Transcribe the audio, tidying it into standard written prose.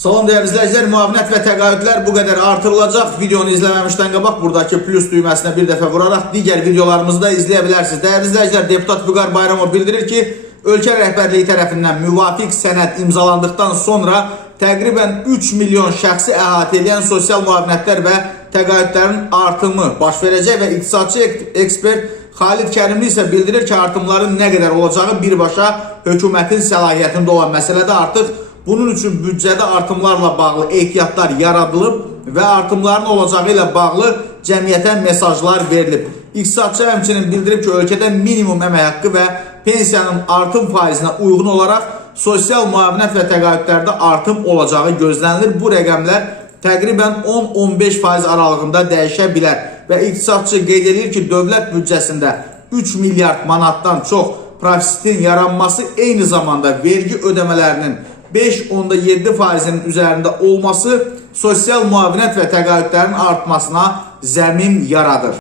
Salam değerli izləyicilər, müavinət və təqaüdlər bu qədər artırılacaq. Videonu izləməmişdən qabaq buradakı plus düyməsine bir dəfə vuraraq digər videolarımızı da izləyə bilərsiniz. Dəyərli izləyicilər, deputat Vüqar Bayramov bildirir ki, ölkə rəhbərliyi tərəfindən müvafiq sənəd imzalandıqdan sonra təqribən 3 milyon şəxsi əhatə edən sosial müavinətlər və təqaüdlərin artımı baş verəcək və iqtisadçı ekspert Xalid Kərimli isə bildirir ki, artımların nə qədər olacağı birbaşa hökumətin səlahiyyətində olan məsələdə artıq bunun üçün büdcədə artımlarla bağlı ehtiyatlar yaradılıb və artımların olacağı ilə bağlı cəmiyyətə mesajlar verilib. İqtisadçı həmçinin bildirib ki, ölkədə minimum əmək haqqı və pensiyanın artım faizinə uyğun olaraq sosial müavinət və təqaüdlərdə artım olacağı gözlənilir. Bu rəqəmlər təqribən 10-15% aralığında dəyişə bilər və iqtisadçı qeyd edir ki, dövlət büdcəsində 3 milyard manatdan çox profitin yaranması eyni zamanda vergi ödəmələrinin 5.7%'nin üzərində olması sosial müavinət və təqaüdlərin artmasına zəmin yaradır.